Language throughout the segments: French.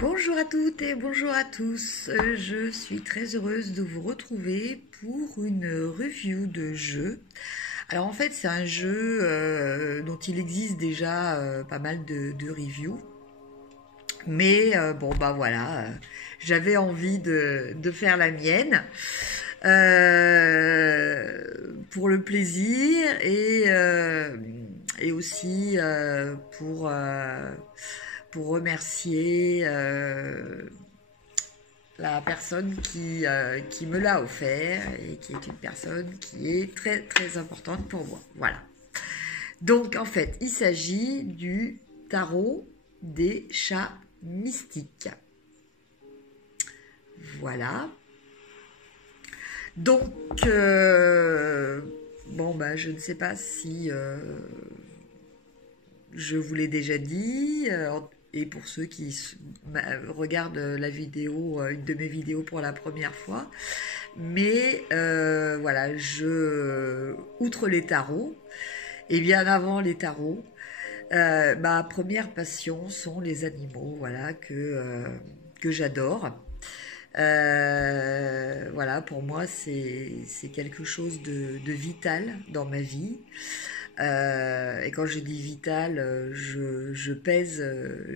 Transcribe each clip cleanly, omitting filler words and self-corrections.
Bonjour à toutes et bonjour à tous. Je suis très heureuse de vous retrouver pour une review de jeu. Alors en fait, c'est un jeu dont il existe déjà pas mal de reviews. Mais bon bah voilà, j'avais envie de faire la mienne pour le plaisir et aussi pour remercier la personne qui me l'a offert et qui est une personne qui est très très importante pour moi. Voilà. Donc en fait, il s'agit du tarot des chats mystiques. Voilà. Donc, bon, bah, je ne sais pas si je vous l'ai déjà dit, et pour ceux qui regardent la vidéo, une de mes vidéos pour la première fois, mais voilà, outre les tarots, et bien avant les tarots, ma première passion sont les animaux, voilà, que j'adore. Voilà, pour moi, c'est quelque chose de vital dans ma vie. Et quand je dis vital, je pèse,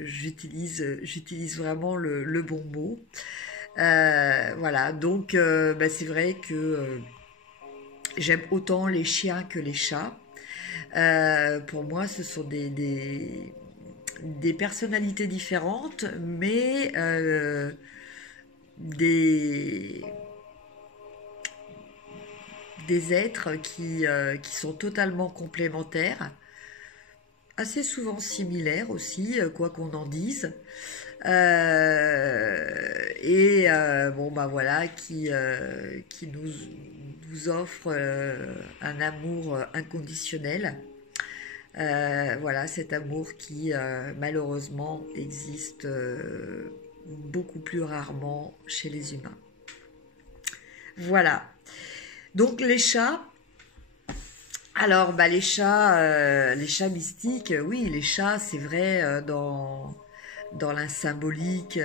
j'utilise vraiment le bon mot. Voilà, donc bah, c'est vrai que j'aime autant les chiens que les chats. Pour moi, ce sont des personnalités différentes, mais des, des êtres qui sont totalement complémentaires, assez souvent similaires aussi, quoi qu'on en dise. Bon bah voilà, qui nous offre un amour inconditionnel. Voilà, cet amour qui malheureusement existe beaucoup plus rarement chez les humains. Voilà. Donc les chats. Alors bah les chats mystiques, oui, les chats, c'est vrai dans la symbolique,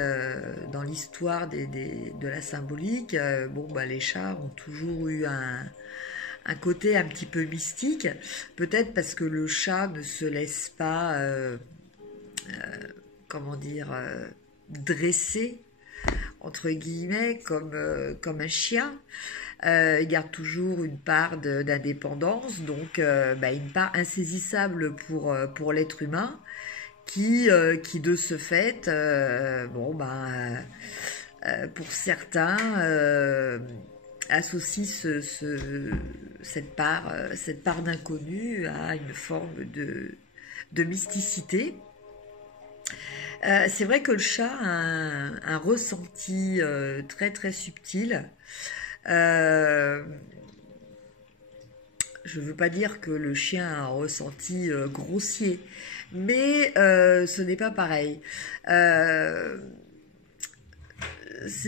dans l'histoire de la symbolique. Bon bah les chats ont toujours eu un côté un petit peu mystique, peut-être parce que le chat ne se laisse pas, comment dire, dresser entre guillemets comme un chien. Il garde toujours une part d'indépendance, donc bah, une part insaisissable pour l'être humain qui de ce fait, bon bah, pour certains, associe cette part d'inconnu à une forme de mysticité. C'est vrai que le chat a un ressenti très très subtil. Euh, je ne veux pas dire que le chien a un ressenti grossier, mais ce n'est pas pareil. C'est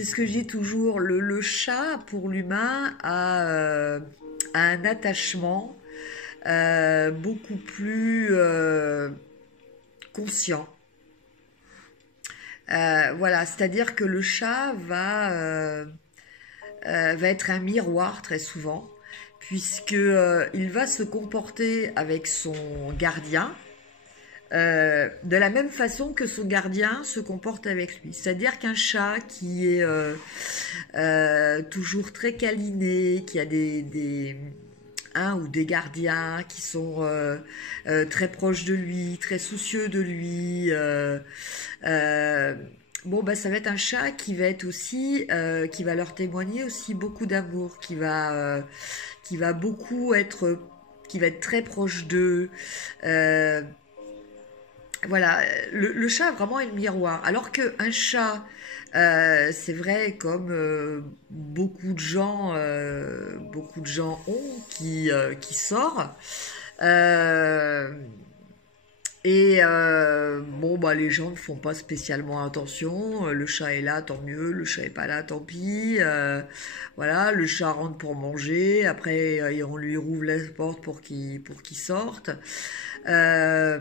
ce que je dis toujours, le chat pour l'humain a un attachement beaucoup plus conscient. Voilà, c'est-à-dire que le chat va être un miroir très souvent, puisque il va se comporter avec son gardien de la même façon que son gardien se comporte avec lui. C'est-à-dire qu'un chat qui est toujours très câliné, qui a un ou des gardiens qui sont très proches de lui, très soucieux de lui. Bon, bah, ça va être un chat qui va être aussi, qui va leur témoigner aussi beaucoup d'amour, qui va beaucoup être, qui va être très proche d'eux. Euh, voilà, le chat a vraiment un miroir. Alors qu'un chat, c'est vrai, comme beaucoup de gens ont, qui sort. Euh, bon, bah, les gens ne font pas spécialement attention. Le chat est là, tant mieux. Le chat est pas là, tant pis. Voilà, le chat rentre pour manger. Après, on lui rouvre la porte pour qu'il sorte. Euh,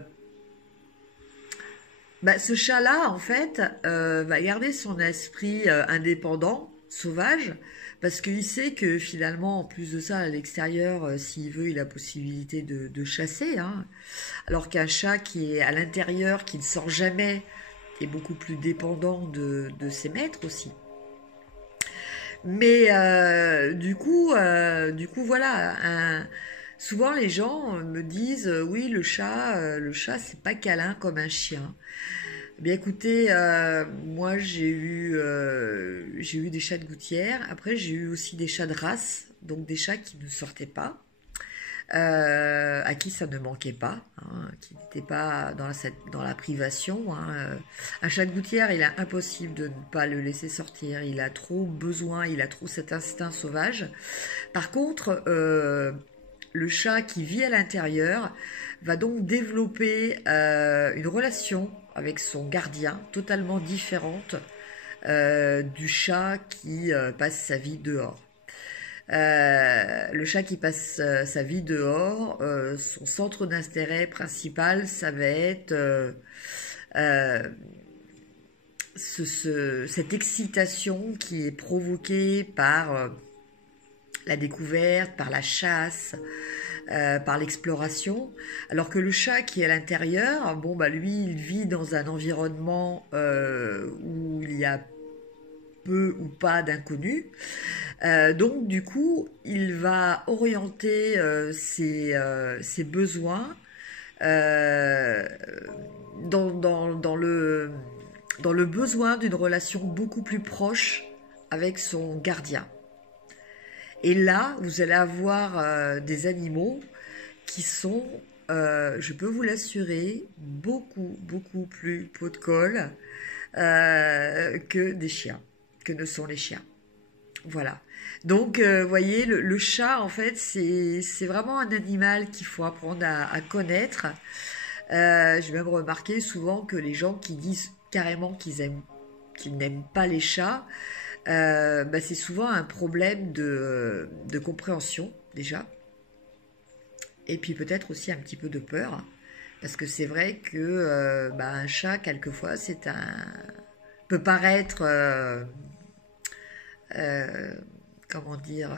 Bah, ce chat-là, en fait, va garder son esprit indépendant, sauvage, parce qu'il sait que finalement, en plus de ça, à l'extérieur, s'il veut, il a possibilité de chasser, hein. Alors qu'un chat qui est à l'intérieur, qui ne sort jamais, est beaucoup plus dépendant de ses maîtres aussi. Mais du coup, voilà. Souvent, les gens me disent, oui, le chat, c'est pas câlin comme un chien. Eh bien, écoutez, moi, j'ai eu des chats de gouttière. Après, j'ai eu aussi des chats de race, donc des chats qui ne sortaient pas, à qui ça ne manquait pas, hein, qui n'étaient pas dans la privation, hein. Un chat de gouttière, il est impossible de ne pas le laisser sortir. Il a trop besoin, il a trop cet instinct sauvage. Par contre, le chat qui vit à l'intérieur va donc développer une relation avec son gardien totalement différente du chat qui passe sa vie dehors. Le chat qui passe sa vie dehors, son centre d'intérêt principal, ça va être euh, cette excitation qui est provoquée par la découverte, par la chasse, par l'exploration, alors que le chat qui est à l'intérieur, bon bah lui, il vit dans un environnement où il y a peu ou pas d'inconnus. Donc du coup, il va orienter ses besoins euh, dans le besoin d'une relation beaucoup plus proche avec son gardien. Et là, vous allez avoir des animaux qui sont, je peux vous l'assurer, beaucoup plus pot de colle que des chiens, que ne sont les chiens. Voilà. Donc, voyez, le chat, en fait, c'est vraiment un animal qu'il faut apprendre à connaître. J'ai même remarqué souvent que les gens qui disent carrément qu'ils n'aiment pas les chats, bah, c'est souvent un problème de compréhension, déjà. Et puis peut-être aussi un petit peu de peur. Parce que c'est vrai que bah, un chat, quelquefois, peut paraître euh, comment dire,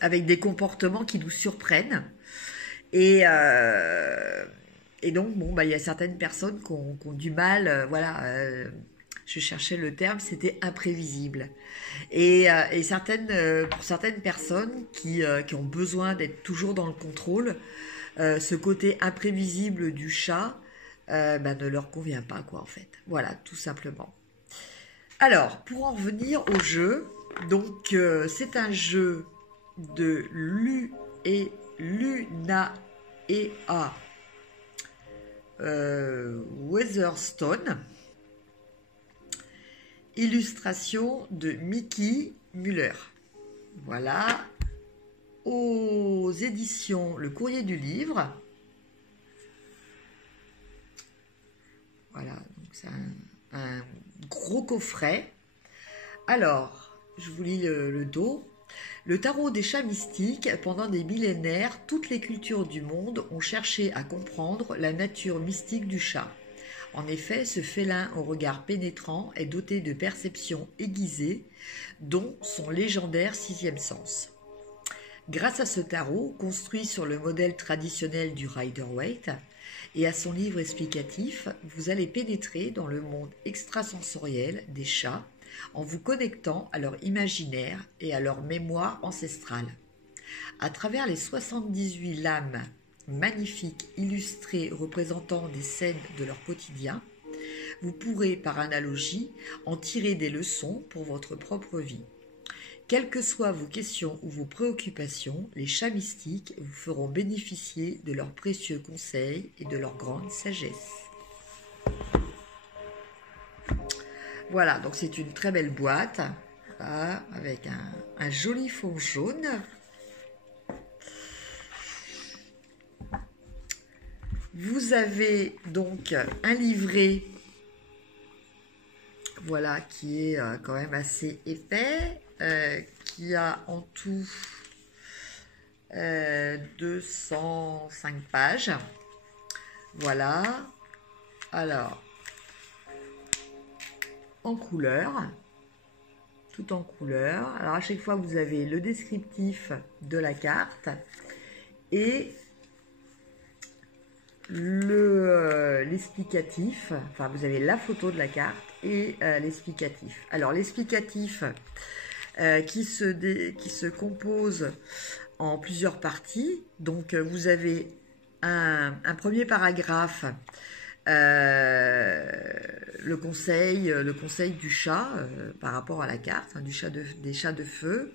avec des comportements qui nous surprennent. Et, euh, et donc, bon, bah, il y a certaines personnes qui ont du mal, voilà, je cherchais le terme, c'était imprévisible. Et pour certaines personnes qui ont besoin d'être toujours dans le contrôle, ce côté imprévisible du chat bah, ne leur convient pas, quoi, en fait. Voilà, tout simplement. Alors, pour en revenir au jeu, donc c'est un jeu de Luna et A. Weatherstone, illustration de Mickey Muller. Voilà, aux éditions Le Courrier du Livre. Voilà, donc c'est un gros coffret. Alors, je vous lis le dos. Le tarot des chats mystiques, pendant des millénaires, toutes les cultures du monde ont cherché à comprendre la nature mystique du chat. En effet, ce félin au regard pénétrant est doté de perceptions aiguisées, dont son légendaire sixième sens. Grâce à ce tarot, construit sur le modèle traditionnel du Rider-Waite, et à son livre explicatif, vous allez pénétrer dans le monde extrasensoriel des chats en vous connectant à leur imaginaire et à leur mémoire ancestrale. À travers les 78 lames magnifiques illustrées représentant des scènes de leur quotidien, vous pourrez par analogie en tirer des leçons pour votre propre vie. Quelles que soient vos questions ou vos préoccupations, les chats mystiques vous feront bénéficier de leurs précieux conseils et de leur grande sagesse. Voilà, donc c'est une très belle boîte, voilà, avec un joli fond jaune. Vous avez donc un livret, voilà, qui est quand même assez épais, qui a en tout 205 pages. Voilà. Alors, en couleur, tout en couleur. Alors à chaque fois, vous avez le descriptif de la carte et l'explicatif. Enfin, vous avez la photo de la carte et l'explicatif. Alors l'explicatif qui se compose en plusieurs parties. Donc vous avez un premier paragraphe, le conseil du chat par rapport à la carte, hein, des chats de feu.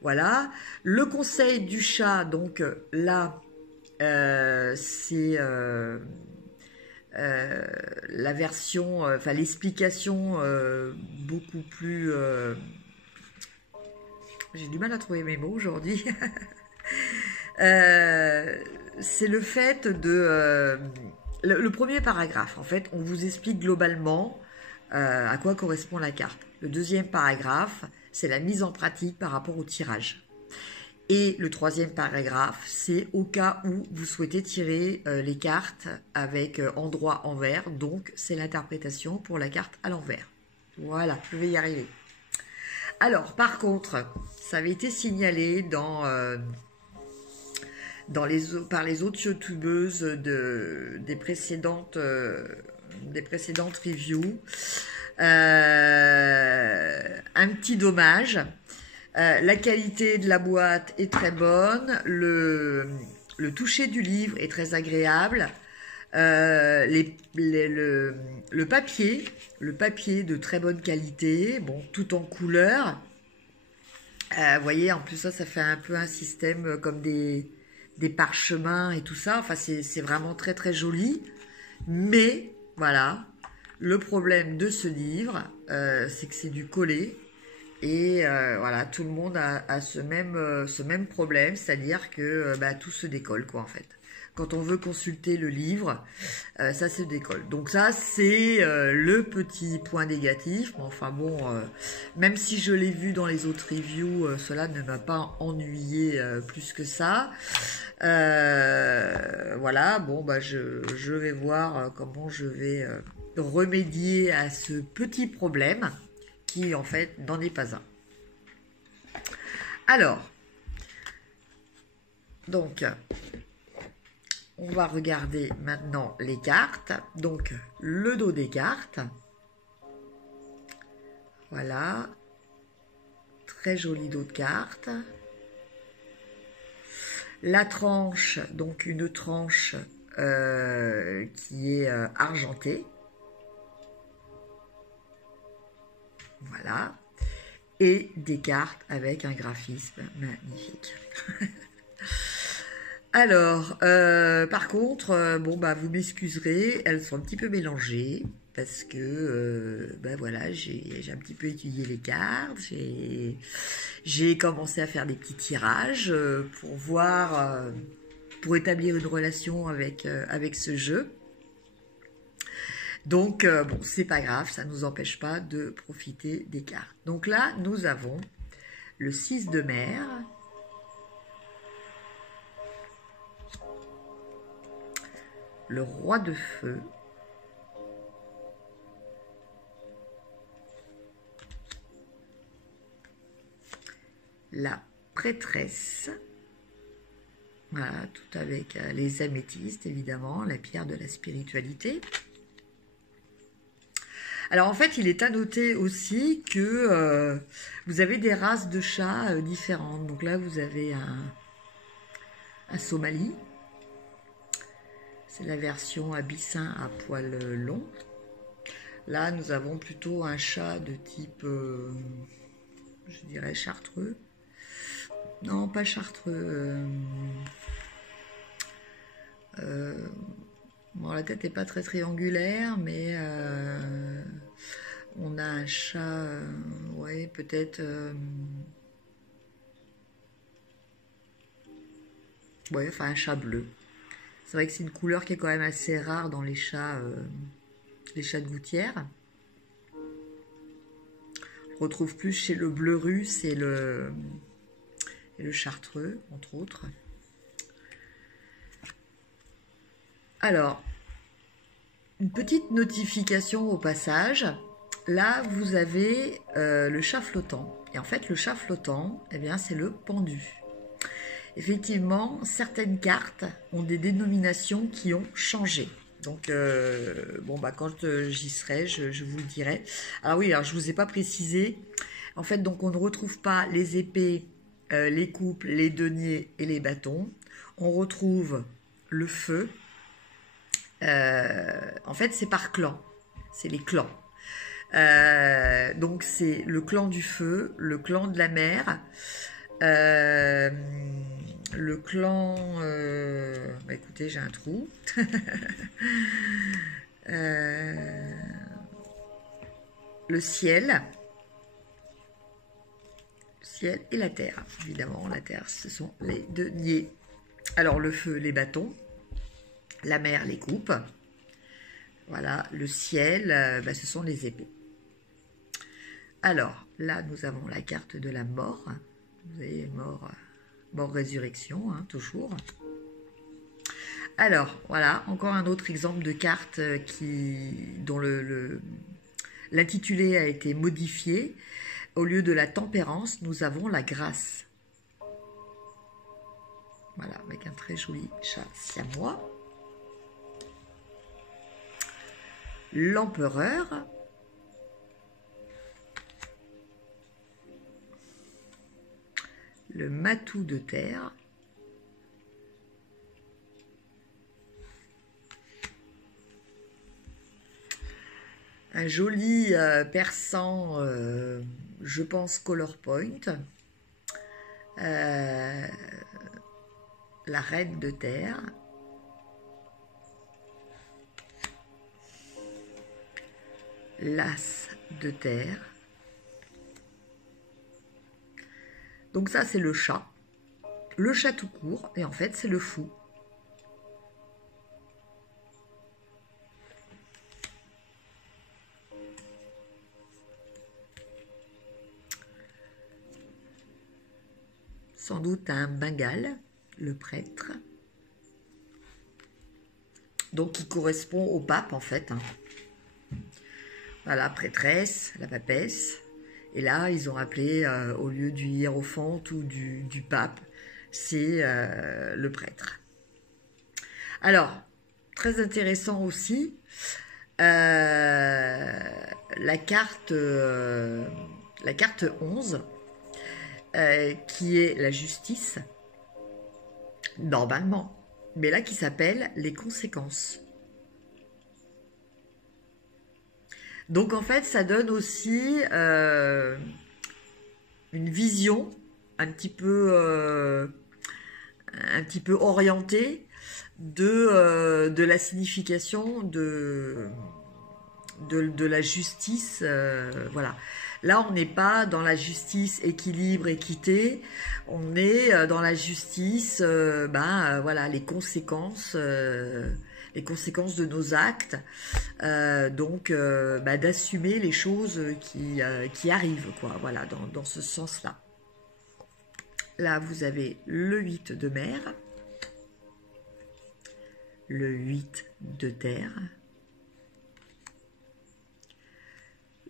Voilà. Le conseil du chat, donc là, c'est la version, enfin l'explication beaucoup plus... j'ai du mal à trouver mes mots aujourd'hui. C'est le fait de... le premier paragraphe, en fait, on vous explique globalement à quoi correspond la carte. Le deuxième paragraphe, c'est la mise en pratique par rapport au tirage. Et le troisième paragraphe, c'est au cas où vous souhaitez tirer les cartes avec endroit envers, donc c'est l'interprétation pour la carte à l'envers. Voilà, je vais y arriver. Alors, par contre, ça avait été signalé par les autres youtubeuses des précédentes reviews. Un petit dommage. La qualité de la boîte est très bonne. Le toucher du livre est très agréable. Le papier de très bonne qualité, bon, tout en couleur. Vous voyez, en plus ça fait un peu un système comme des parchemins et tout ça. Enfin, c'est vraiment très très joli. Mais voilà, le problème de ce livre, c'est que c'est du collé. Et voilà, tout le monde a ce même problème, c'est-à-dire que tout se décolle, quoi, en fait. Quand on veut consulter le livre, ça se décolle. Donc ça, c'est le petit point négatif. Mais enfin bon, même si je l'ai vu dans les autres reviews, cela ne m'a pas ennuyé plus que ça. Voilà, bon, je vais voir comment je vais remédier à ce petit problème qui, en fait, n'en est pas un. Alors, donc, on va regarder maintenant les cartes. Donc, le dos des cartes. Voilà. Très joli dos de cartes. La tranche, donc une tranche qui est argentée. Voilà. Et des cartes avec un graphisme magnifique. Alors, par contre, bon, vous m'excuserez, elles sont un petit peu mélangées parce que, voilà, j'ai un petit peu étudié les cartes, j'ai commencé à faire des petits tirages pour voir, pour établir une relation avec ce jeu. Donc, bon, c'est pas grave, ça ne nous empêche pas de profiter des cartes. Donc là, nous avons le 6 de mer, le roi de feu, la prêtresse, voilà, tout avec les améthystes, évidemment, la pierre de la spiritualité. Alors en fait, il est à noter aussi que vous avez des races de chats différentes. Donc là, vous avez un Somali. C'est la version abyssin à poil long. Là, nous avons plutôt un chat de type, je dirais, chartreux. Non, pas chartreux. Bon, la tête n'est pas très triangulaire, mais on a un chat, ouais, peut-être... ouais, enfin un chat bleu. C'est vrai que c'est une couleur qui est quand même assez rare dans les chats de gouttière. On retrouve plus chez le bleu russe et le chartreux, entre autres. Alors, une petite notification au passage. Là, vous avez le chat flottant. Et en fait, le chat flottant, eh bien, c'est le pendu. Effectivement, certaines cartes ont des dénominations qui ont changé. Donc, bon, bah, quand j'y serai, je vous le dirai. Alors oui, alors je vous ai pas précisé. En fait, donc, on ne retrouve pas les épées, les coupes, les deniers et les bâtons. On retrouve le feu. En fait, c'est par clan. C'est les clans. Donc, c'est le clan du feu, le clan de la mer, le clan... bah, écoutez, j'ai un trou. Le ciel. Le ciel et la terre. Évidemment, la terre, ce sont les deniers. Alors, le feu, les bâtons. La mer, les coupes. Voilà, le ciel, bah, ce sont les épées. Alors, là, nous avons la carte de la mort. Vous avez mort, résurrection, hein, toujours. Alors, voilà, encore un autre exemple de carte dont l'intitulé a été modifié. Au lieu de la tempérance, nous avons la grâce. Voilà, avec un très joli chat siamois. L'empereur. Le matou de terre. Un joli persan, je pense, color point. La reine de terre. L'as de terre. Donc ça, c'est le chat. Le chat tout court. Et en fait, c'est le fou. Sans doute un Bengale, le prêtre. Donc, qui correspond au pape, en fait. Hein. Voilà, prêtresse, la papesse. Et là, ils ont appelé, au lieu du hiérophante ou du pape, c'est le prêtre. Alors, très intéressant aussi, la carte 11, qui est la justice, normalement, mais là qui s'appelle les conséquences. Donc en fait, ça donne aussi une vision un petit peu orientée de la signification de la justice. Voilà. Là, on n'est pas dans la justice équilibre, équité. On est dans la justice, voilà, les conséquences de nos actes. Donc, d'assumer les choses qui arrivent, quoi. Voilà, dans ce sens-là. Là, vous avez le 8 de mer, le 8 de terre,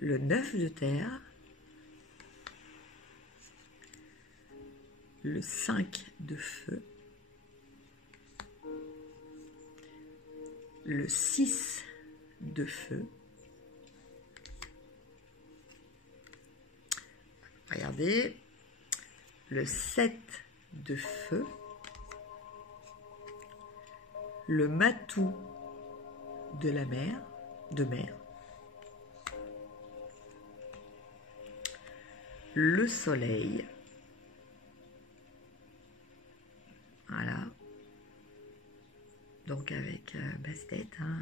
le 9 de terre, le 5 de feu, le 6 de feu. Regardez, le 7 de feu, le matou de la mer, le soleil, voilà, donc avec basse-tête, hein.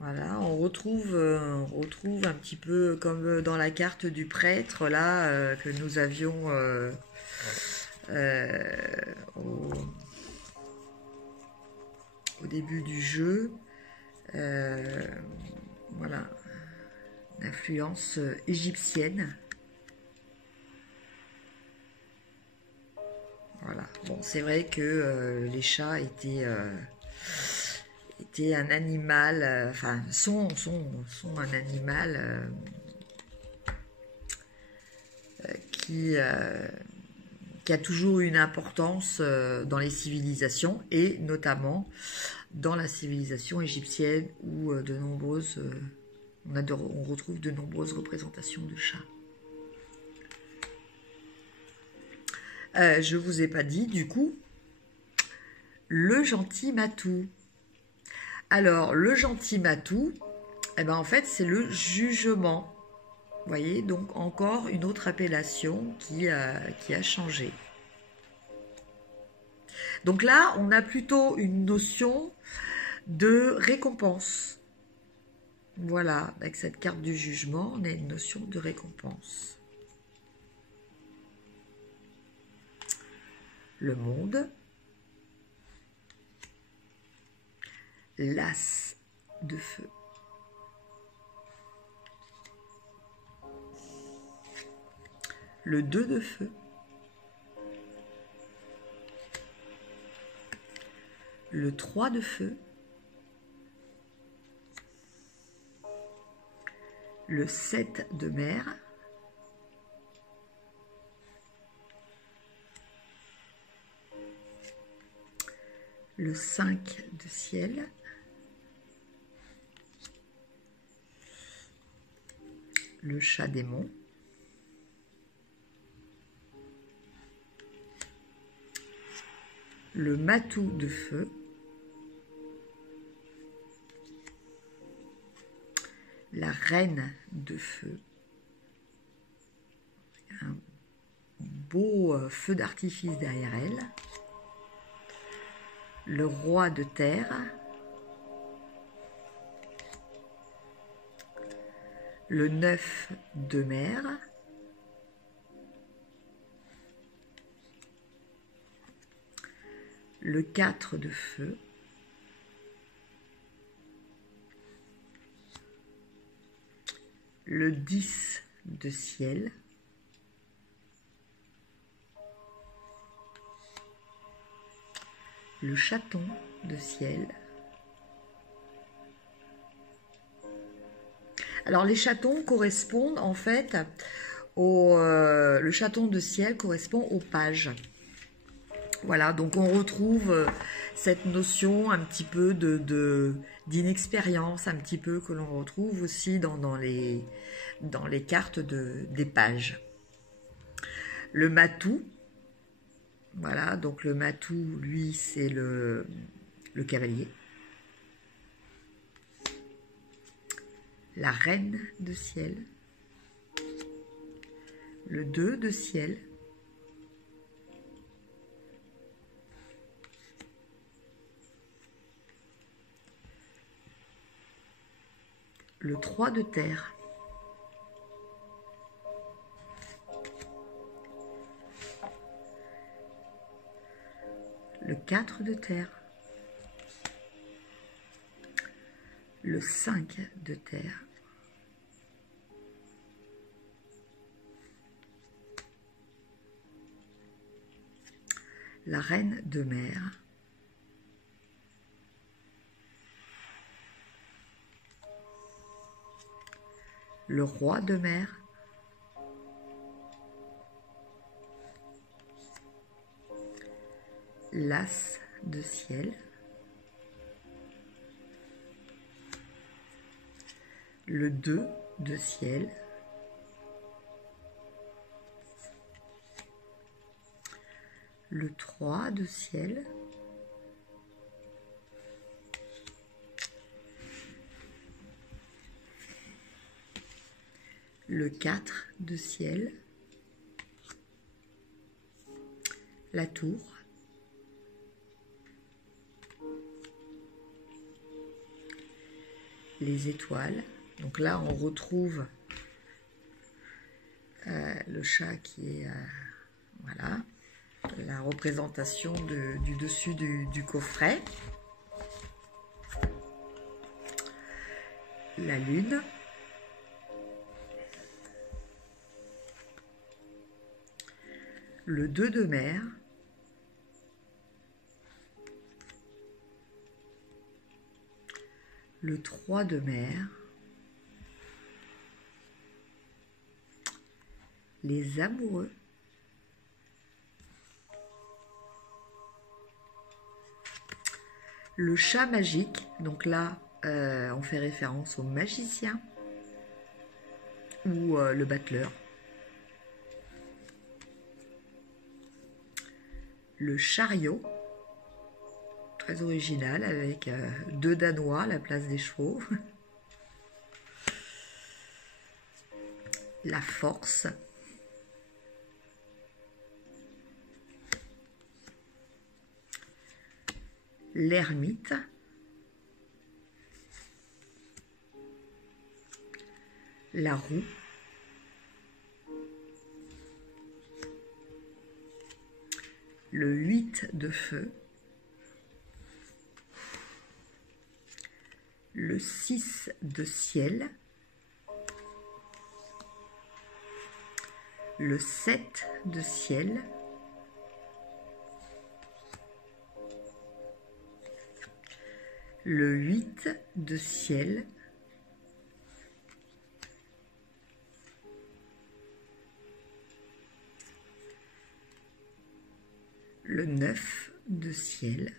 Voilà, on retrouve un petit peu comme dans la carte du prêtre, là, que nous avions au début du jeu. Voilà, l'influence égyptienne. Voilà, bon, c'est vrai que les chats étaient était un animal, enfin, sont un animal qui a toujours eu une importance dans les civilisations, et notamment dans la civilisation égyptienne, où on retrouve de nombreuses représentations de chats. Je vous ai pas dit, du coup, le gentil matou. Alors, le gentil matou, eh ben, en fait, c'est le jugement. Vous voyez, donc encore une autre appellation qui a changé. Donc là, on a plutôt une notion de récompense. Voilà, avec cette carte du jugement, on a une notion de récompense. Le monde. L'as de feu. Le 2 de feu. Le 3 de feu. Le 7 de mer. Le 5 de ciel. Le chat démon. Le matou de feu. La reine de feu. Un beau feu d'artifice derrière elle. Le roi de terre. Le 9 de mer. Le 4 de feu. Le 10 de ciel. Le chaton de ciel. Alors les chatons correspondent en fait le chaton de ciel correspond aux pages. Voilà, donc on retrouve cette notion un petit peu d'inexpérience, un petit peu que l'on retrouve aussi dans les cartes des pages. Le matou, voilà, donc le matou, lui, c'est le cavalier. La reine de ciel. Le 2 de ciel. Le 3 de terre. Le 4 de terre. Le 5 de terre. La reine de mer. Le roi de mer. L'as de ciel. Le 2 de ciel. Le 3 de ciel. Le 4 de ciel. La tour. Les étoiles. Donc là, on retrouve le chat qui est, voilà, la représentation du dessus du coffret. La lune. Le 2 de mer. le 3 de mer, les amoureux, le chat magique, donc là on fait référence au magicien ou le battleur, le chariot, très original avec 2 Danois à la place des chevaux, la force, l'ermite, la roue, le 8 de feu, le 6 de ciel, le 7 de ciel, le 8 de ciel, le 9 de ciel,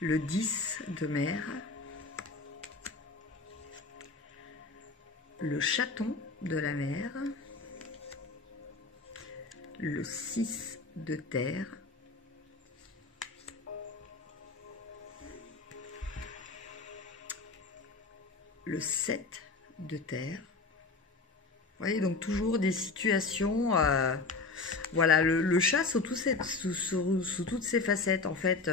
le 10 de mer, le chaton de la mer, le 6 de terre, le 7 de terre. Vous voyez, donc toujours des situations, voilà, le chat sous toutes ses facettes, en fait,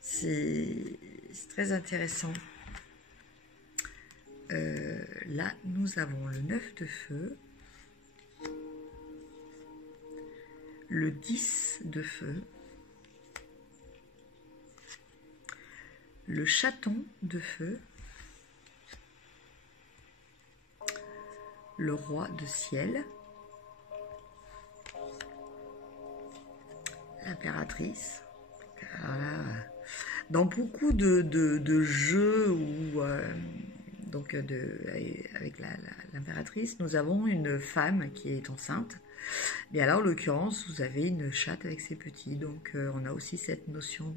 c'est très intéressant. Là, nous avons le 9 de feu, le 10 de feu, le chaton de feu, le roi de ciel, l'impératrice. Voilà. Dans beaucoup de jeux où, donc avec l'impératrice, nous avons une femme qui est enceinte. Et alors, en l'occurrence, vous avez une chatte avec ses petits. Donc, on a aussi cette notion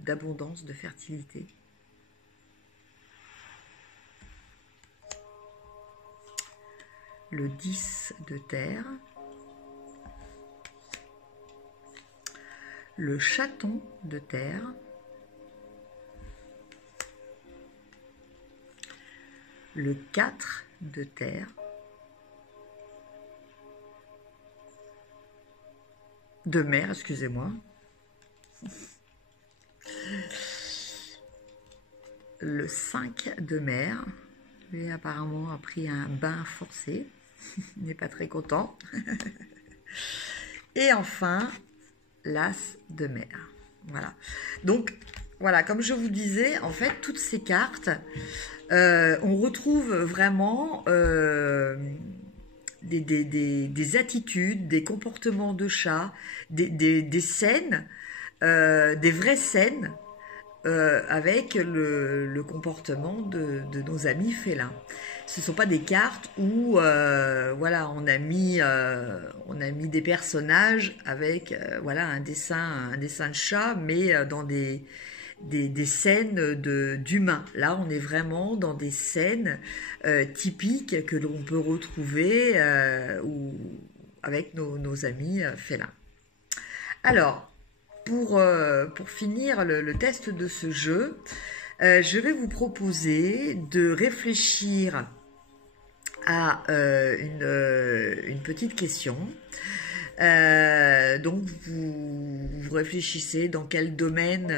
d'abondance, de fertilité. Le 10 de terre, le chaton de terre, le 4 de terre, de mer, excusez-moi, le 5 de mer, lui apparemment a pris un bain forcé, il n'est pas très content, et enfin l'as de mer. Voilà, donc voilà, comme je vous disais, en fait toutes ces cartes, on retrouve vraiment des attitudes, des comportements de chat, des scènes, des vraies scènes avec le comportement de nos amis félins. Ce ne sont pas des cartes où voilà, on a mis des personnages avec voilà, un dessin de chat, mais dans des scènes d'humains. Là, on est vraiment dans des scènes typiques que l'on peut retrouver avec nos amis félins. Alors, pour finir le test de ce jeu, je vais vous proposer de réfléchir à une petite question. Donc vous réfléchissez dans quel domaine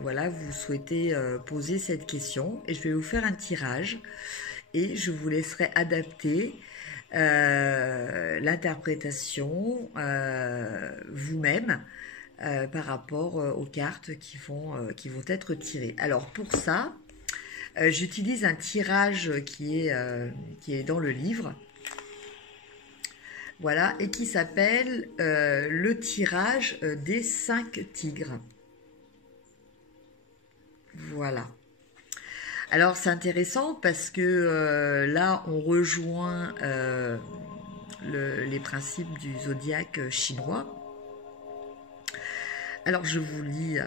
voilà, vous souhaitez poser cette question, et je vais vous faire un tirage et je vous laisserai adapter l'interprétation vous-même par rapport aux cartes qui vont être tirées. Alors pour ça, j'utilise un tirage qui est dans le livre. Voilà, et qui s'appelle le tirage des 5 tigres. Voilà. Alors c'est intéressant parce que là on rejoint les principes du zodiaque chinois. Alors je vous lis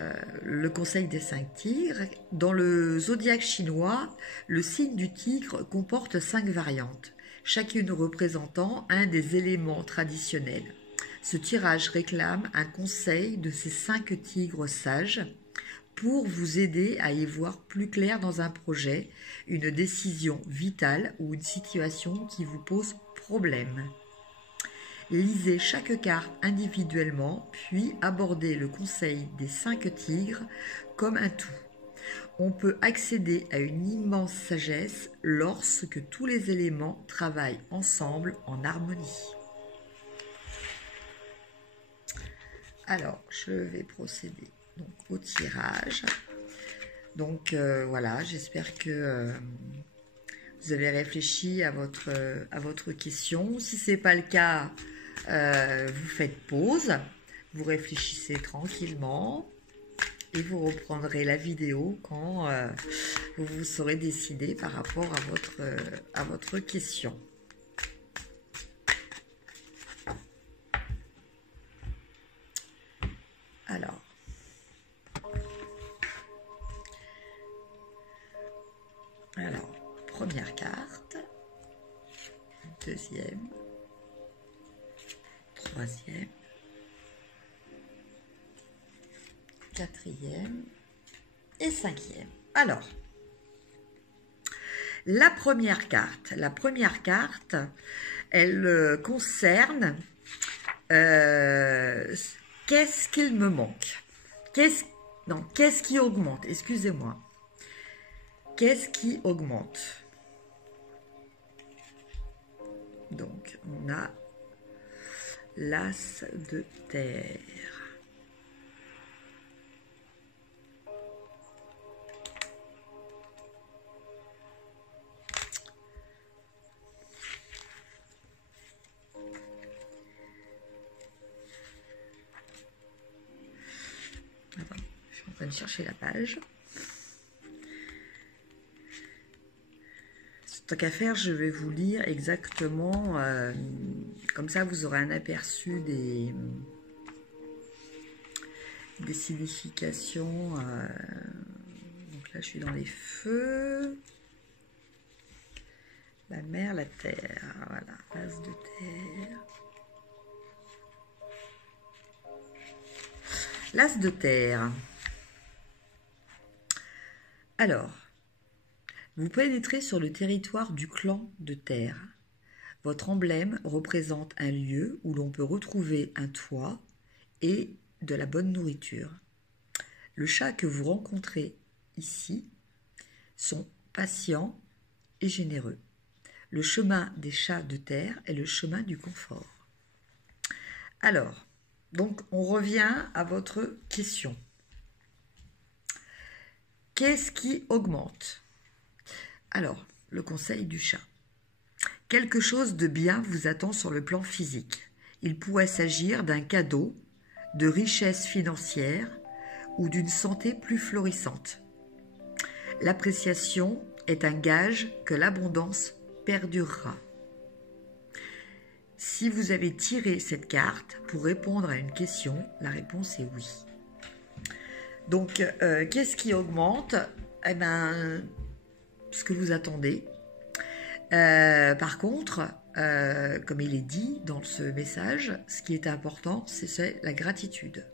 le conseil des 5 tigres. Dans le zodiaque chinois, le signe du tigre comporte 5 variantes, chacune représentant un des éléments traditionnels. Ce tirage réclame un conseil de ces 5 tigres sages pour vous aider à y voir plus clair dans un projet, une décision vitale ou une situation qui vous pose problème. Lisez chaque carte individuellement, puis abordez le conseil des 5 tigres comme un tout. On peut accéder à une immense sagesse lorsque tous les éléments travaillent ensemble en harmonie. Alors, je vais procéder donc au tirage. Donc voilà, j'espère que vous avez réfléchi à votre question. Si ce n'est pas le cas, vous faites pause, vous réfléchissez tranquillement et vous reprendrez la vidéo quand vous vous serez décidé par rapport à votre question. Alors, première carte, deuxième, troisième, quatrième et cinquième. Alors, la première carte, elle concerne qu'est-ce qu'il me manque? Qu'est-ce qui augmente? Excusez-moi. Qu'est-ce qui augmente? Donc, on a l'as de terre. Attends, je suis en train de chercher la page. Tant qu'à faire, je vais vous lire exactement, comme ça vous aurez un aperçu des significations. Donc là, je suis dans les feux, la mer, la terre. Voilà, l'as de terre. L'as de terre. Alors, vous pénétrez sur le territoire du clan de terre. Votre emblème représente un lieu où l'on peut retrouver un toit et de la bonne nourriture. Le chat que vous rencontrez ici sont patients et généreux. Le chemin des chats de terre est le chemin du confort. Alors, donc on revient à votre question. Qu'est-ce qui augmente? Alors, le conseil du chat. Quelque chose de bien vous attend sur le plan physique. Il pourrait s'agir d'un cadeau, de richesse financière ou d'une santé plus florissante. L'appréciation est un gage que l'abondance perdurera. Si vous avez tiré cette carte pour répondre à une question, la réponse est oui. Donc, qu'est-ce qui augmente? Eh bien, ce que vous attendez. Par contre, comme il est dit dans ce message, ce qui est important, c'est la gratitude,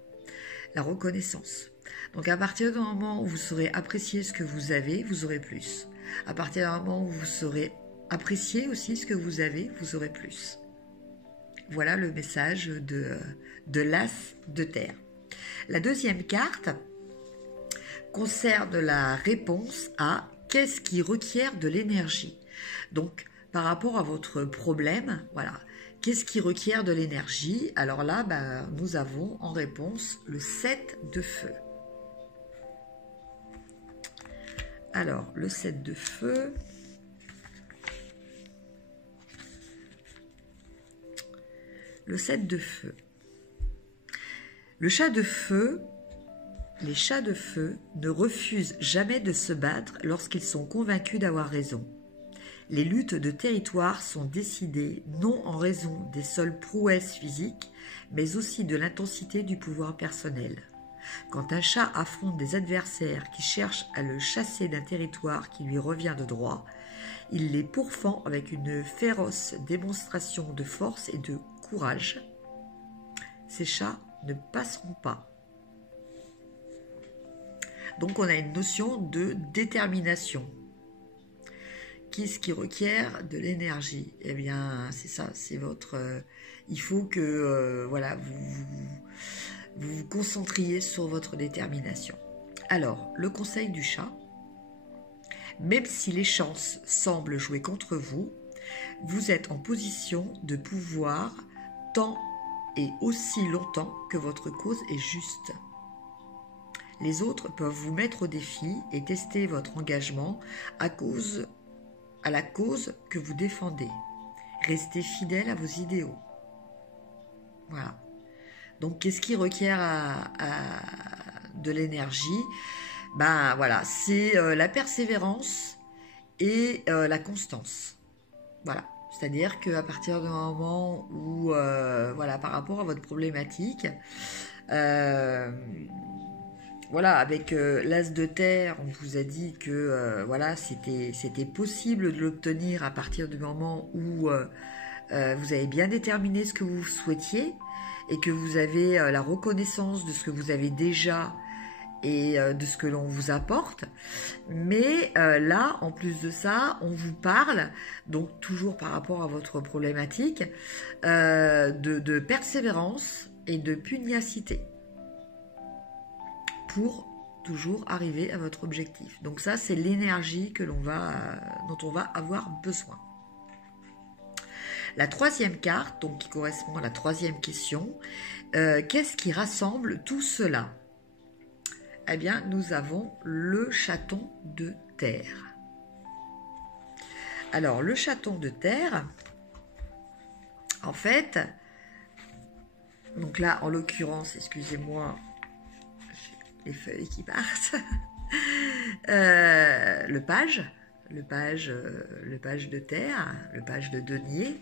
la reconnaissance. Donc à partir du moment où vous saurez apprécier ce que vous avez, vous aurez plus. À partir du moment où vous saurez apprécier aussi ce que vous avez, vous aurez plus. Voilà le message de l'as de terre. La deuxième carte concerne la réponse à qu'est-ce qui requiert de l'énergie. Donc, par rapport à votre problème, voilà, qu'est-ce qui requiert de l'énergie? Alors là, nous avons en réponse le 7 de feu. Alors, le 7 de feu. le 7 de feu. Le chat de feu, les chats de feu ne refusent jamais de se battre lorsqu'ils sont convaincus d'avoir raison. Les luttes de territoire sont décidées non en raison des seules prouesses physiques, mais aussi de l'intensité du pouvoir personnel. Quand un chat affronte des adversaires qui cherchent à le chasser d'un territoire qui lui revient de droit, il les pourfend avec une féroce démonstration de force et de courage. Ces chats ne passeront pas. Donc on a une notion de détermination. Qu'est-ce qui requiert de l'énergie? Eh bien, c'est ça, c'est votre... il faut que voilà, vous vous concentriez sur votre détermination. Alors, le conseil du chat, même si les chances semblent jouer contre vous, vous êtes en position de pouvoir tant et aussi longtemps que votre cause est juste. Les autres peuvent vous mettre au défi et tester votre engagement à la cause que vous défendez. Restez fidèle à vos idéaux. Voilà. Donc, qu'est-ce qui requiert de l'énergie? Ben voilà, c'est la persévérance et la constance. Voilà. C'est-à-dire qu'à partir du moment où, voilà, par rapport à votre problématique, voilà, avec l'as de terre, on vous a dit que voilà, c'était possible de l'obtenir à partir du moment où vous avez bien déterminé ce que vous souhaitiez et que vous avez la reconnaissance de ce que vous avez déjà et de ce que l'on vous apporte. Mais là, en plus de ça, on vous parle, donc toujours par rapport à votre problématique, de persévérance et de pugnacité pour toujours arriver à votre objectif. Donc ça, c'est l'énergie que dont on va avoir besoin. La troisième carte, donc qui correspond à la troisième question, qu'est-ce qui rassemble tout cela? Eh bien, nous avons le chaton de terre. Alors, le chaton de terre, en fait, donc là, en l'occurrence, excusez-moi, les feuilles qui partent, le page de terre, le page de denier.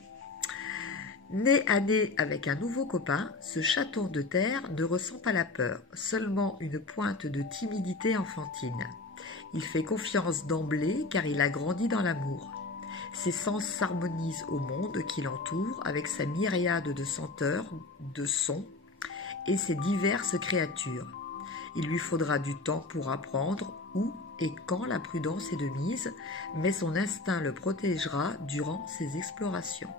Né à nez avec un nouveau copain, ce chaton de terre ne ressent pas la peur, seulement une pointe de timidité enfantine. Il fait confiance d'emblée car il a grandi dans l'amour. Ses sens s'harmonisent au monde qui l'entoure avec sa myriade de senteurs, de sons et ses diverses créatures. Il lui faudra du temps pour apprendre où et quand la prudence est de mise, mais son instinct le protégera durant ses explorations.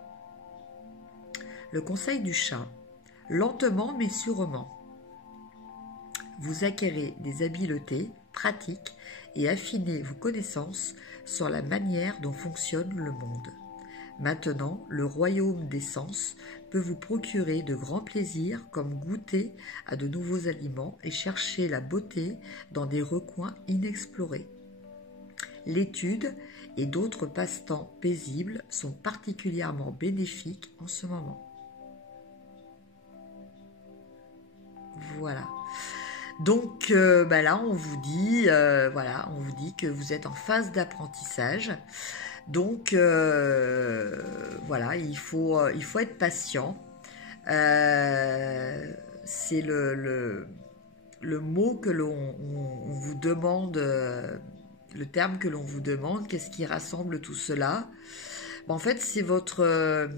Le conseil du chat, lentement mais sûrement. Vous acquérez des habiletés pratiques et affinez vos connaissances sur la manière dont fonctionne le monde. Maintenant, le royaume des sens peut vous procurer de grands plaisirs comme goûter à de nouveaux aliments et chercher la beauté dans des recoins inexplorés. L'étude et d'autres passe-temps paisibles sont particulièrement bénéfiques en ce moment. Voilà. Donc là, on vous dit, voilà, on vous dit que vous êtes en phase d'apprentissage. Donc voilà, il faut être patient. C'est le mot que l'on vous demande, le terme que l'on vous demande. Qu'est-ce qui rassemble tout cela? En fait, c'est votre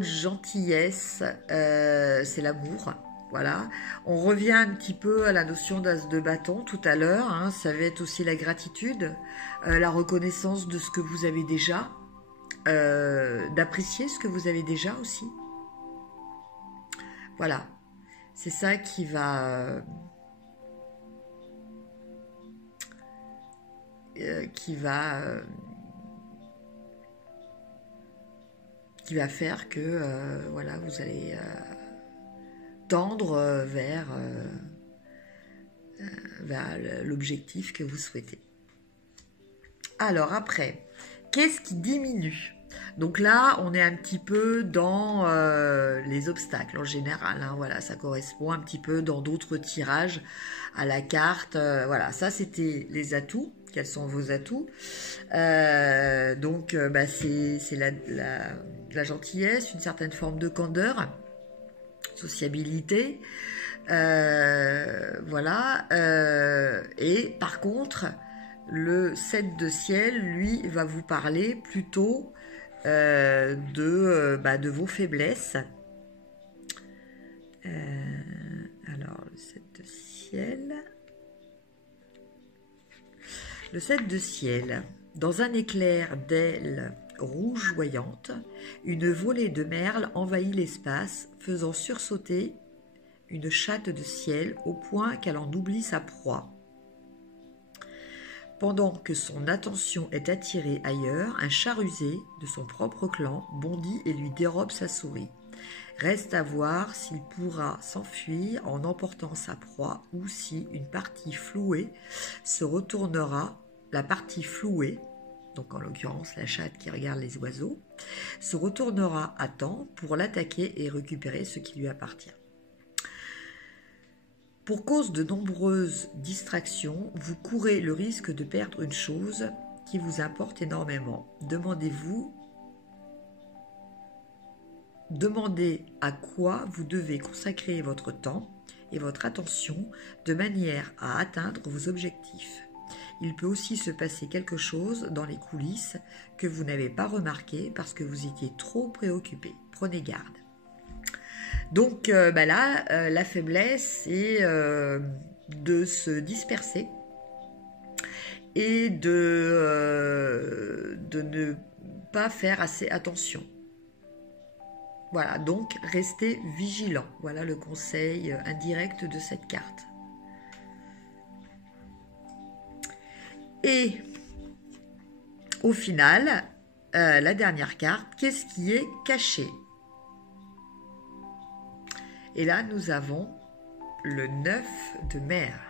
gentillesse, c'est l'amour. Voilà, on revient un petit peu à la notion d'as de bâton tout à l'heure, hein. Ça va être aussi la gratitude, la reconnaissance de ce que vous avez déjà, d'apprécier ce que vous avez déjà aussi. Voilà, c'est ça qui va faire que voilà, vous allez tendre vers l'objectif que vous souhaitez. Alors après, qu'est-ce qui diminue? Donc là, on est un petit peu dans les obstacles en général. Hein, voilà, ça correspond un petit peu dans d'autres tirages à la carte. Voilà, ça c'était les atouts. Quels sont vos atouts? Donc, bah, c'est la gentillesse, une certaine forme de candeur, sociabilité. Voilà. Et par contre, le 7 de ciel, lui, va vous parler plutôt de vos faiblesses. Alors, le 7 de ciel. Le 7 de ciel. Dans un éclair d'ailes rougeoyantes, une volée de merles envahit l'espace, faisant sursauter une chatte de ciel au point qu'elle en oublie sa proie. Pendant que son attention est attirée ailleurs, un chat rusé de son propre clan bondit et lui dérobe sa souris. Reste à voir s'il pourra s'enfuir en emportant sa proie ou si une partie flouée se retournera, la partie flouée, donc en l'occurrence la chatte qui regarde les oiseaux, se retournera à temps pour l'attaquer et récupérer ce qui lui appartient. Pour cause de nombreuses distractions, vous courez le risque de perdre une chose qui vous importe énormément. Demandez à quoi vous devez consacrer votre temps et votre attention de manière à atteindre vos objectifs. Il peut aussi se passer quelque chose dans les coulisses que vous n'avez pas remarqué parce que vous étiez trop préoccupé. Prenez garde. Donc là, la faiblesse est de se disperser et de ne pas faire assez attention. Voilà, donc restez vigilant. Voilà le conseil indirect de cette carte. Et au final, la dernière carte, qu'est-ce qui est caché ? Et là, nous avons le 9 de mer.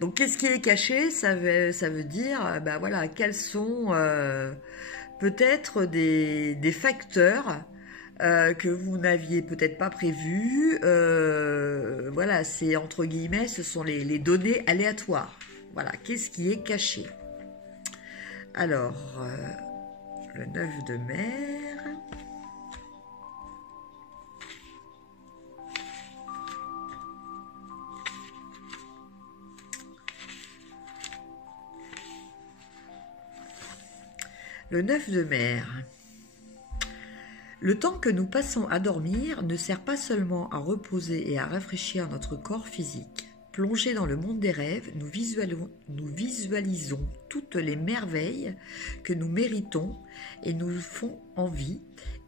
Donc, qu'est-ce qui est caché? Ça veut dire, ben voilà, quels sont peut-être des facteurs que vous n'aviez peut-être pas prévus. Voilà, c'est entre guillemets, ce sont les données aléatoires. Voilà, qu'est-ce qui est caché? Alors, le 9 de mer. Le 9 de mer. Le temps que nous passons à dormir ne sert pas seulement à reposer et à rafraîchir notre corps physique. Plongés dans le monde des rêves, nous visualisons toutes les merveilles que nous méritons et nous font envie,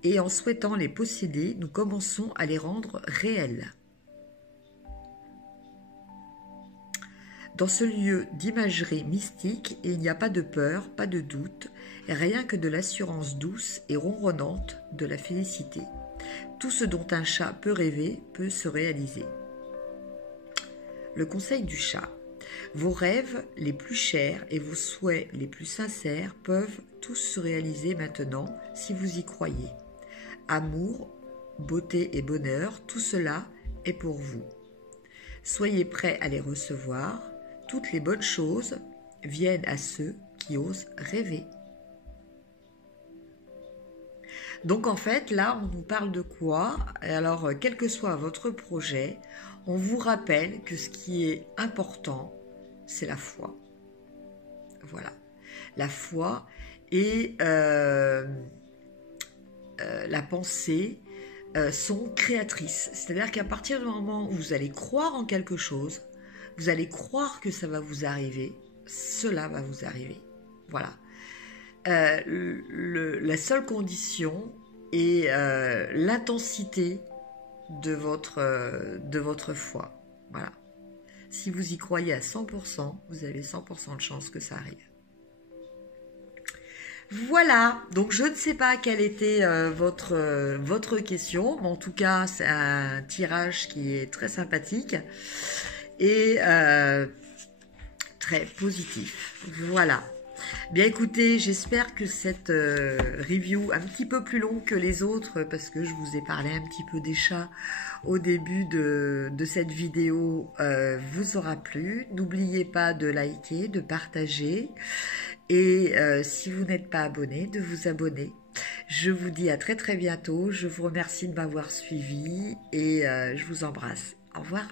et en souhaitant les posséder, nous commençons à les rendre réelles. Dans ce lieu d'imagerie mystique, il n'y a pas de peur, pas de doute, rien que de l'assurance douce et ronronnante de la félicité. Tout ce dont un chat peut rêver peut se réaliser. Le conseil du chat. Vos rêves les plus chers et vos souhaits les plus sincères peuvent tous se réaliser maintenant si vous y croyez. Amour, beauté et bonheur, tout cela est pour vous. Soyez prêts à les recevoir. Toutes les bonnes choses viennent à ceux qui osent rêver. Donc en fait, là, on nous parle de quoi? Alors, quel que soit votre projet, on vous rappelle que ce qui est important, c'est la foi. Voilà. La foi et la pensée sont créatrices. C'est-à-dire qu'à partir du moment où vous allez croire en quelque chose, vous allez croire que ça va vous arriver, cela va vous arriver. Voilà. La seule condition est l'intensité de votre foi. Voilà. Si vous y croyez à 100%, vous avez 100% de chance que ça arrive. Voilà, donc je ne sais pas quelle était votre question, mais en tout cas c'est un tirage qui est très sympathique et très positif. Voilà. Bien écoutez, j'espère que cette review, un petit peu plus longue que les autres, parce que je vous ai parlé un petit peu des chats au début de cette vidéo, vous aura plu. N'oubliez pas de liker, de partager, et si vous n'êtes pas abonné, de vous abonner. Je vous dis à très bientôt, je vous remercie de m'avoir suivi, et je vous embrasse. Au revoir.